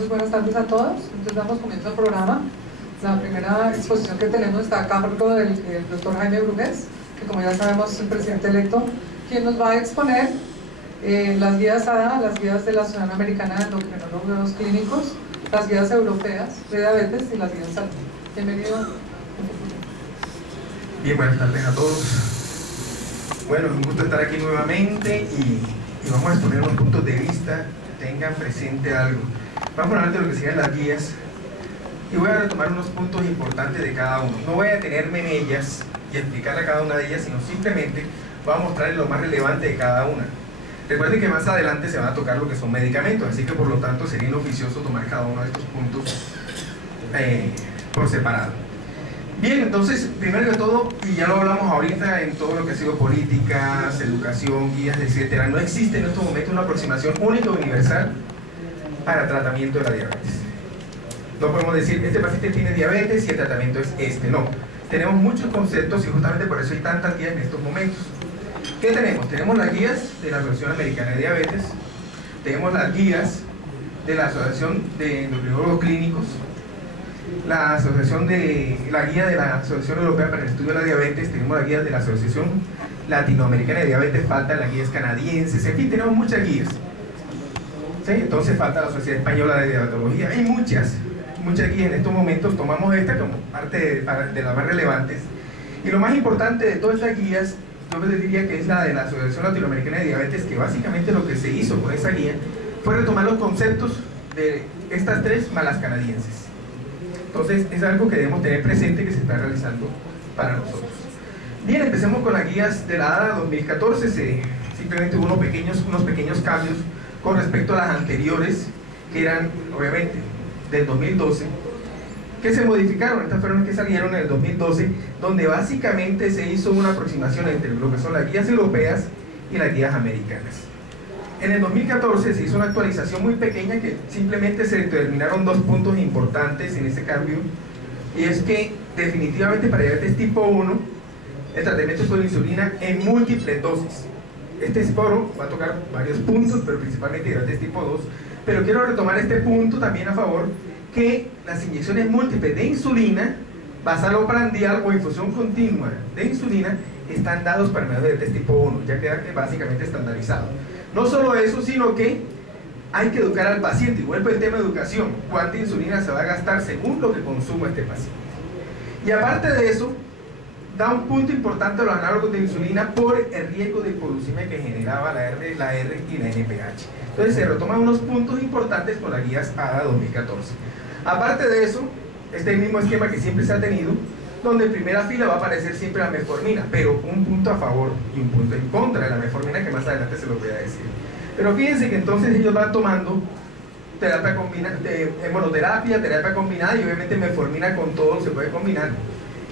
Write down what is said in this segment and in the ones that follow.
Entonces, buenas tardes a todos. Entonces, damos comienzo al programa. La primera exposición que tenemos está a cargo del doctor Jaime Brugués, que como ya sabemos es el presidente electo, quien nos va a exponer las guías ADA, las guías de la Asociación Americana de Endocrinólogos Clínicos, las guías europeas de diabetes y las guías salud. Bienvenido. Bien, buenas tardes a todos. Bueno, es un gusto estar aquí nuevamente y vamos a exponer unos puntos de vista. Tengan presente algo. Vamos a hablar de lo que serían las guías y voy a retomar unos puntos importantes de cada uno. No voy a detenerme en ellas y explicarle a cada una de ellas, sino simplemente voy a mostrarles lo más relevante de cada una. Recuerden que más adelante se van a tocar lo que son medicamentos, así que por lo tanto sería inoficioso tomar cada uno de estos puntos por separado. Bien, entonces, primero que todo, y ya lo hablamos ahorita en todo lo que ha sido políticas, educación, guías, etcétera, no existe en estos momentos una aproximación única o universal para tratamiento de la diabetes. No podemos decir, este paciente tiene diabetes y el tratamiento es este, no. Tenemos muchos conceptos y justamente por eso hay tantas guías en estos momentos. ¿Qué tenemos? Tenemos las guías de la Asociación Americana de Diabetes, tenemos las guías de la Asociación de Endocrinólogos Clínicos, la guía de la Asociación Europea para el Estudio de la Diabetes, tenemos la guía de la Asociación Latinoamericana de Diabetes, faltan las guías canadienses, en fin, tenemos muchas guías. ¿Sí? Entonces falta la Sociedad Española de Diabetología, hay muchas guías en estos momentos, tomamos esta como parte de las más relevantes. Y lo más importante de todas estas guías, yo les diría que es la de la Asociación Latinoamericana de Diabetes, que básicamente lo que se hizo con esa guía fue retomar los conceptos de estas tres más las canadienses. Entonces es algo que debemos tener presente que se está realizando para nosotros. Bien, empecemos con las guías de la ADA 2014. Simplemente hubo unos pequeños cambios con respecto a las anteriores, que eran obviamente del 2012, que se modificaron. Estas fueron las que salieron en el 2012, donde básicamente se hizo una aproximación entre lo que son las guías europeas y las guías americanas. En el 2014 se hizo una actualización muy pequeña que simplemente se determinaron dos puntos importantes en ese cambio, y es que definitivamente para diabetes tipo 1 el tratamiento es con insulina en múltiples dosis. Este foro va a tocar varios puntos, pero principalmente diabetes tipo 2, pero quiero retomar este punto también a favor, que las inyecciones múltiples de insulina, bazaloprandial o infusión continua de insulina, están dados para el diabetes tipo 1, ya queda básicamente estandarizado. No solo eso, sino que hay que educar al paciente, y vuelve el tema de educación, cuánta insulina se va a gastar según lo que consuma este paciente. Y aparte de eso, da un punto importante a los análogos de insulina por el riesgo de hipoglucemia que generaba la R y la NPH. Entonces se retoman unos puntos importantes con las guías ADA 2014. Aparte de eso, este mismo esquema que siempre se ha tenido, donde en primera fila va a aparecer siempre la metformina, pero un punto a favor y un punto en contra de la metformina, que más adelante se lo voy a decir. Pero fíjense que entonces ellos van tomando terapia combinada, terapia combinada, y obviamente metformina con todo se puede combinar.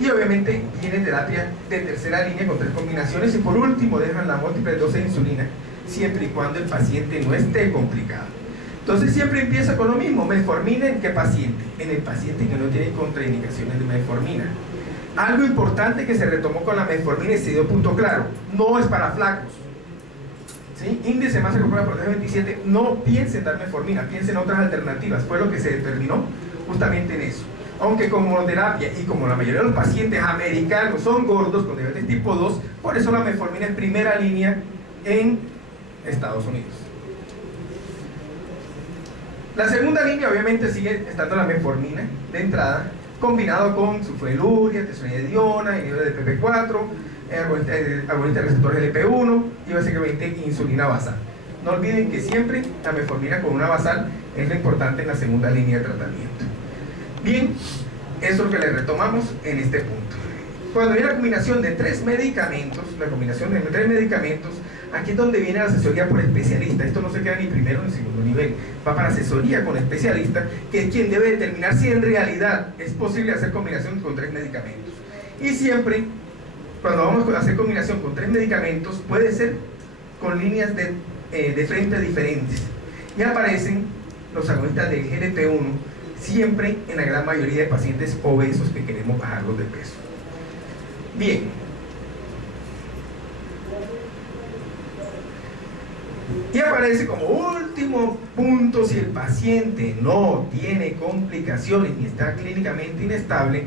Y obviamente viene terapia de tercera línea con 3 combinaciones, y por último dejan la múltiple dosis de insulina, siempre y cuando el paciente no esté complicado. Entonces siempre empieza con lo mismo, metformina ¿en qué paciente? En el paciente que no tiene contraindicaciones de metformina. Algo importante que se retomó con la metformina y se dio punto claro, no es para flacos. ¿Sí? Índice de masa corporal por 27, no piensen dar metformina, piensen en otras alternativas, fue lo que se determinó justamente en eso. Aunque como monoterapia y como la mayoría de los pacientes americanos son gordos con diabetes tipo 2, por eso la metformina es primera línea en Estados Unidos. La segunda línea obviamente sigue estando la metformina de entrada, combinado con sulfonilurea, testosterona, inhibidores de PP4, agonista de receptores LP1 y básicamente insulina basal. No olviden que siempre la metformina con una basal es lo importante en la segunda línea de tratamiento. Bien, eso es lo que le retomamos en este punto. Cuando viene la combinación de 3 medicamentos, aquí es donde viene la asesoría por especialista. Esto no se queda ni primero ni segundo nivel, va para asesoría con especialista, que es quien debe determinar si en realidad es posible hacer combinación con 3 medicamentos. Y siempre, cuando vamos a hacer combinación con 3 medicamentos, puede ser con líneas de frente diferentes, y aparecen los agonistas del GLP-1 siempre en la gran mayoría de pacientes obesos que queremos bajarlos de peso. Bien, Y aparece como último punto, si el paciente no tiene complicaciones ni está clínicamente inestable,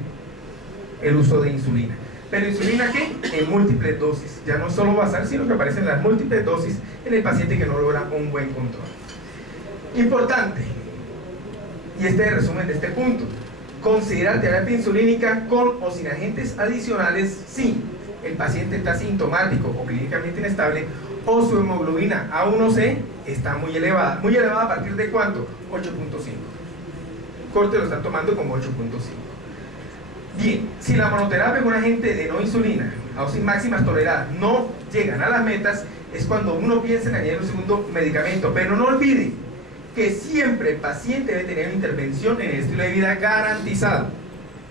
el uso de insulina. ¿Pero insulina qué? En múltiples dosis. Ya no solo basal, sino que aparecen las múltiples dosis en el paciente que no logra un buen control. Importante, y este es el resumen de este punto: considerar terapia insulínica con o sin agentes adicionales si el paciente está sintomático o clínicamente inestable, o su hemoglobina A1C está muy elevada. ¿Muy elevada a partir de cuánto? 8.5. Corte lo están tomando como 8.5. Bien, si la monoterapia con agente de no insulina a dosis máximas toleradas no llegan a las metas, es cuando uno piensa en añadir un segundo medicamento. Pero no olvide que siempre el paciente debe tener una intervención en el estilo de vida garantizado.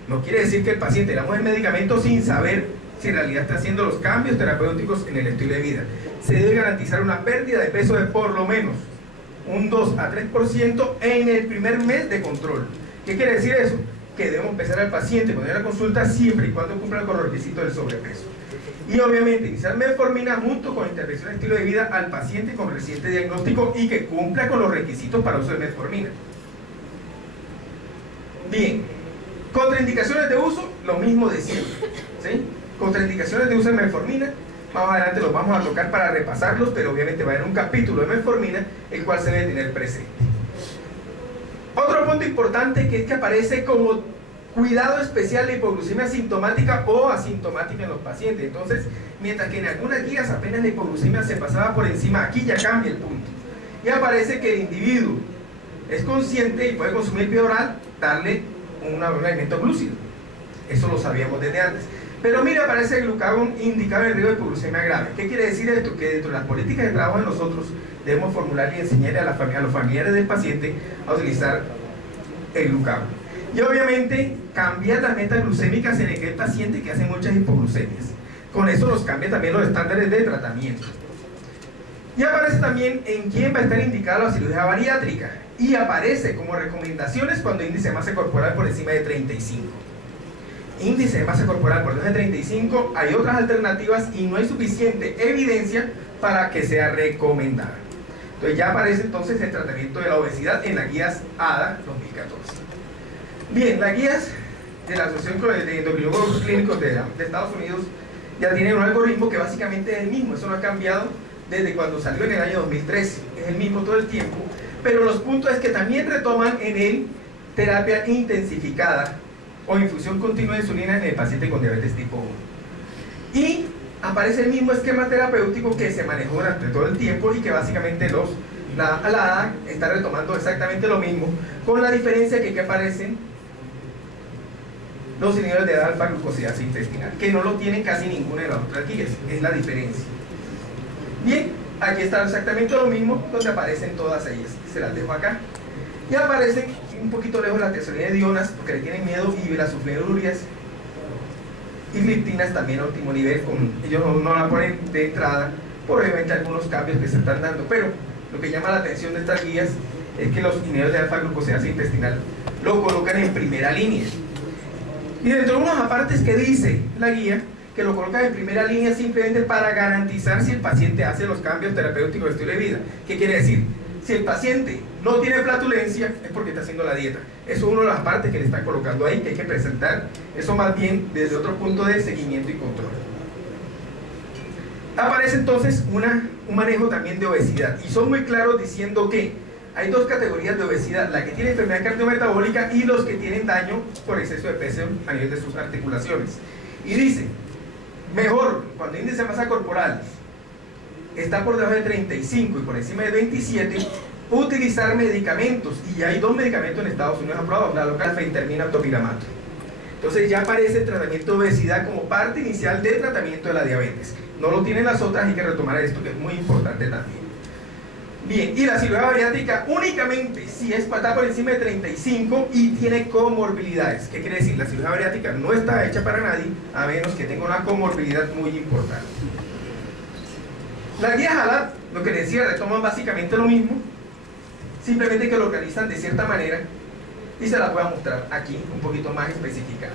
No quiere decir que el paciente le damos el medicamento sin saber si en realidad está haciendo los cambios terapéuticos en el estilo de vida. Se debe garantizar una pérdida de peso de por lo menos un 2 a 3% en el primer mes de control. ¿Qué quiere decir eso? Que debemos empezar al paciente cuando haya la consulta siempre y cuando cumpla con los requisitos del sobrepeso. Y obviamente iniciar metformina junto con intervención de estilo de vida al paciente con reciente diagnóstico y que cumpla con los requisitos para uso de metformina. Bien, contraindicaciones de uso, lo mismo de siempre, ¿sí? Contraindicaciones de uso de metformina, más adelante los vamos a tocar para repasarlos, pero obviamente va a haber un capítulo de metformina el cual se debe tener presente. Otro punto importante que es que aparece como cuidado especial de hipoglucemia sintomática o asintomática en los pacientes. Entonces, mientras que en algunas guías apenas la hipoglucemia se pasaba por encima, aquí ya cambia el punto. Y aparece que el individuo es consciente y puede consumir vía oral, darle un alimento glúcido. Eso lo sabíamos desde antes. Pero mira, aparece el glucagón indicado en riesgo de hipoglucemia grave. ¿Qué quiere decir esto? Que dentro de las políticas de trabajo de nosotros debemos formular y enseñarle a los familiares del paciente a utilizar el glucagón. Y obviamente cambiar las metas glucémicas en aquel paciente que hace muchas hipoglucemias. Con eso nos cambia también los estándares de tratamiento. Y aparece también en quién va a estar indicada la cirugía bariátrica. Y aparece como recomendaciones cuando índice de masa corporal por encima de 35. Índice de masa corporal por debajo de 35, hay otras alternativas y no hay suficiente evidencia para que sea recomendada. Entonces ya aparece entonces el tratamiento de la obesidad en las guías ADA 2014. Bien, las guías de la Asociación de Endocrinólogos Clínicos de Estados Unidos ya tienen un algoritmo que básicamente es el mismo. Eso no ha cambiado desde cuando salió en el año 2013, es el mismo todo el tiempo, pero los puntos es que también retoman en él terapia intensificada o infusión continua de insulina en el paciente con diabetes tipo 1. Y aparece el mismo esquema terapéutico que se manejó durante todo el tiempo y que básicamente la ADA está retomando exactamente lo mismo, con la diferencia que aparecen los inhibidores de alfa-glucosidasa intestinal, que no lo tienen casi ninguna de las otras guías, es la diferencia. Bien, aquí está exactamente lo mismo, donde aparecen todas ellas, se las dejo acá. Y aparecen un poquito lejos la testosterona de dionas, porque le tienen miedo, y las sulfonilureas y gliptinas también a último nivel, ellos no la ponen de entrada, por obviamente algunos cambios que se están dando, pero lo que llama la atención de estas guías es que los inhibidores de alfa-glucosidasa intestinal lo colocan en primera línea. Y dentro de unos apartes que dice la guía, que lo colocan en primera línea simplemente para garantizar si el paciente hace los cambios terapéuticos de estilo de vida. ¿Qué quiere decir? Si el paciente no tiene flatulencia, es porque está haciendo la dieta. Eso es una de las partes que le están colocando ahí, que hay que presentar. Eso más bien desde otro punto de seguimiento y control. Aparece entonces un manejo también de obesidad. Y son muy claros diciendo que hay dos categorías de obesidad: la que tiene enfermedad cardiometabólica y los que tienen daño por exceso de peso a nivel de sus articulaciones. Y dice, mejor cuando el índice de masa corporal está por debajo de 35 y por encima de 27, utilizar medicamentos. Y hay dos medicamentos en Estados Unidos aprobados, la local fentermina topiramato. Entonces ya aparece el tratamiento de obesidad como parte inicial del tratamiento de la diabetes. No lo tienen las otras, hay que retomar esto que es muy importante también. Bien, y la cirugía bariátrica únicamente si está por encima de 35 y tiene comorbilidades. ¿Qué quiere decir? La cirugía bariátrica no está hecha para nadie a menos que tenga una comorbilidad muy importante. Las guías ALAT, lo que les decía, retoman básicamente lo mismo, simplemente que lo organizan de cierta manera y se la voy a mostrar aquí un poquito más especificada.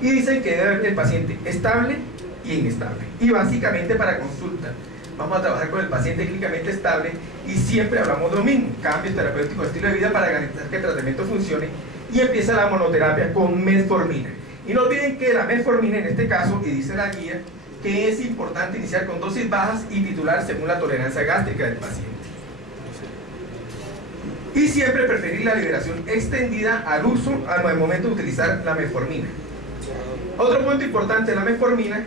Y dicen que debe haber el paciente estable y inestable. Y básicamente para consulta vamos a trabajar con el paciente clínicamente estable y siempre hablamos de lo mismo, cambios terapéuticos, estilo de vida para garantizar que el tratamiento funcione, y empieza la monoterapia con metformina. Y no olviden que la metformina en este caso, y dice la guía, que es importante iniciar con dosis bajas y titular según la tolerancia gástrica del paciente. Y siempre preferir la liberación extendida al uso al momento de utilizar la metformina. Otro punto importante de la metformina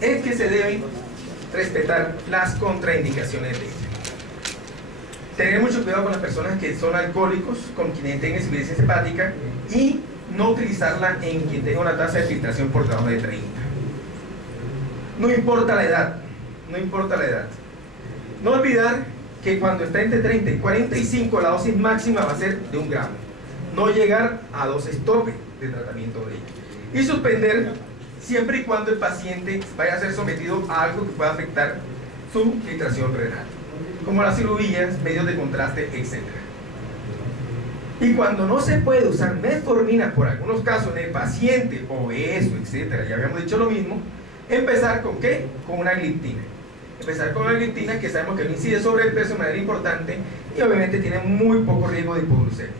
es que se deben respetar las contraindicaciones de ella. Tener mucho cuidado con las personas que son alcohólicos, con quienes tengan insuficiencia hepática, y no utilizarla en quien tenga una tasa de filtración por debajo de 30. No importa la edad, no importa la edad. No olvidar que cuando está entre 30 y 45 la dosis máxima va a ser de 1 gramo. No llegar a dosis tope de tratamiento de ella. Y suspender siempre y cuando el paciente vaya a ser sometido a algo que pueda afectar su filtración renal, como las cirugías, medios de contraste, etc. Y cuando no se puede usar metformina, por algunos casos en el paciente obeso, etc., ya habíamos dicho lo mismo, empezar con ¿qué? Con una gliptina. Empezar con una gliptina que sabemos que no incide sobre el peso de manera importante y obviamente tiene muy poco riesgo de hipoglucemia.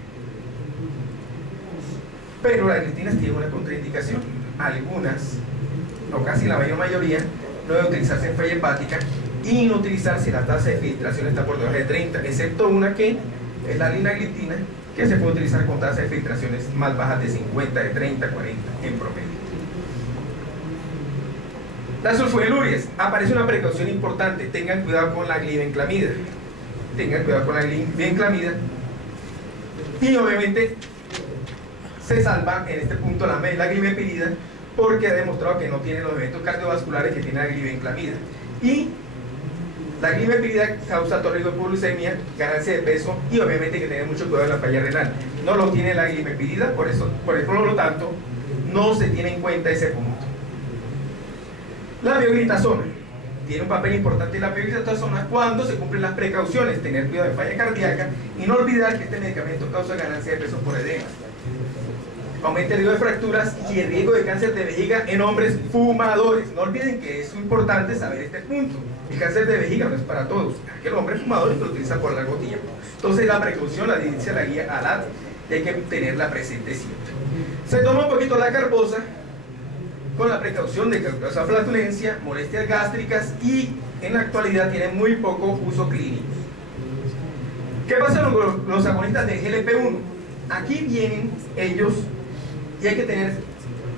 Pero las gliptinas tienen una contraindicación. Algunas, o casi la mayor mayoría, no debe utilizarse en falla hepática y no utilizarse si la tasa de filtración está por debajo de 30, excepto una que es la linagliptina, que se puede utilizar con tasas de filtraciones más bajas de 50, de 30, 40 en promedio. Las sulfonilurias, aparece una precaución importante, tengan cuidado con la glibenclamida. Tengan cuidado con la glibenclamida. Y obviamente se salva en este punto la glimepirida, porque ha demostrado que no tiene los eventos cardiovasculares que tiene la glibenclamida. Y la glimepirida causa alto riesgo de hipoglucemia, ganancia de peso y obviamente hay que tener mucho cuidado en la falla renal. No lo tiene la glimepirida, por lo tanto, no se tiene en cuenta ese punto. La pioglitazona tiene un papel importante en la pioglitazona cuando se cumplen las precauciones, tener cuidado de falla cardíaca y no olvidar que este medicamento causa ganancia de peso por edema. Aumenta el riesgo de fracturas y el riesgo de cáncer de vejiga en hombres fumadores. No olviden que es importante saber este punto. El cáncer de vejiga no es para todos. Aquel hombre fumador lo utiliza por largo tiempo. Entonces la precaución la dice la guía ALAT y hay que tenerla presente siempre. Se toma un poquito la carbosa con la precaución de que causa flatulencia, molestias gástricas y en la actualidad tiene muy poco uso clínico. ¿Qué pasa con los agonistas de GLP-1? Aquí vienen ellos y hay que tener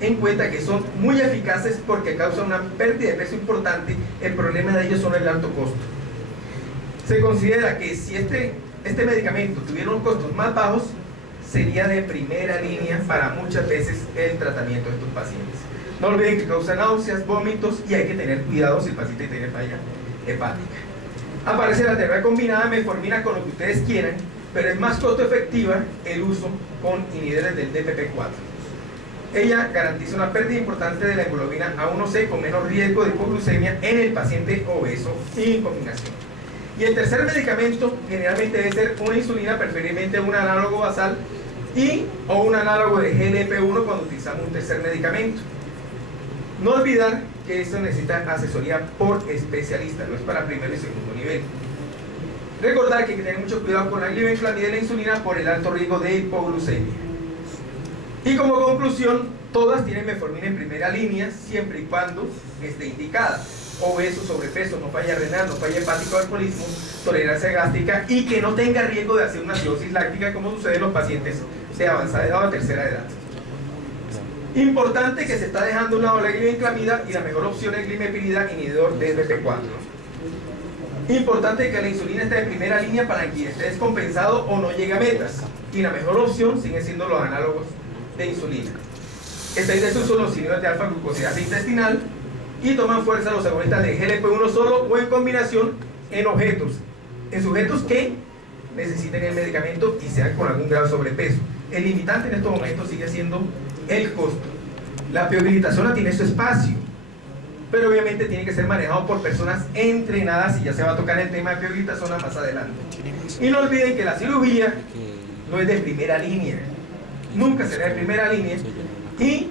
en cuenta que son muy eficaces porque causan una pérdida de peso importante. El problema de ellos son el alto costo. Se considera que si este medicamento tuviera unos costos más bajos, sería de primera línea para muchas veces el tratamiento de estos pacientes. No olviden que causa náuseas, vómitos y hay que tener cuidado si el paciente tiene falla hepática. Aparece la terapia combinada de metformina con lo que ustedes quieran, pero es más costo efectiva el uso con inhibidores del DPP-4. Ella garantiza una pérdida importante de la hemoglobina A1C con menos riesgo de hipoglucemia en el paciente obeso y en combinación. Y el tercer medicamento generalmente debe ser una insulina, preferiblemente un análogo basal o un análogo de GLP-1 cuando utilizamos un tercer medicamento. No olvidar que esto necesita asesoría por especialista, no es para primero y segundo nivel. Recordar que hay que tener mucho cuidado con la glibenclamida y la insulina por el alto riesgo de hipoglucemia. Y como conclusión, todas tienen metformina en primera línea siempre y cuando esté indicada. Obeso, sobrepeso, no falla renal, no falla hepático, alcoholismo, tolerancia gástrica y que no tenga riesgo de hacer una acidosis láctica como sucede en los pacientes de avanzada edad o tercera edad. Importante que se está dejando a un lado la glibenclamida y la mejor opción es glimepirida, inhibidor de DPP-4. Importante que la insulina esté de primera línea para quien esté descompensado o no llegue a metas. Y la mejor opción siguen siendo los análogos de insulina. Está en desuso los inhibidores de alfa-glucosidasa intestinal y toman fuerza los agonistas de GLP-1 solo o en combinación en sujetos que necesiten el medicamento y sean con algún grado de sobrepeso. El limitante en estos momentos sigue siendo el costo. La pioglitazona tiene su espacio, pero obviamente tiene que ser manejado por personas entrenadas y ya se va a tocar el tema de pioglitazona más adelante. Y no olviden que la cirugía no es de primera línea, nunca será de primera línea y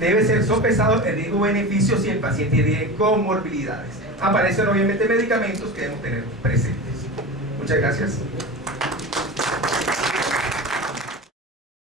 debe ser sopesado el riesgo-beneficio si el paciente tiene comorbilidades. Aparecen obviamente medicamentos que debemos tener presentes. Muchas gracias.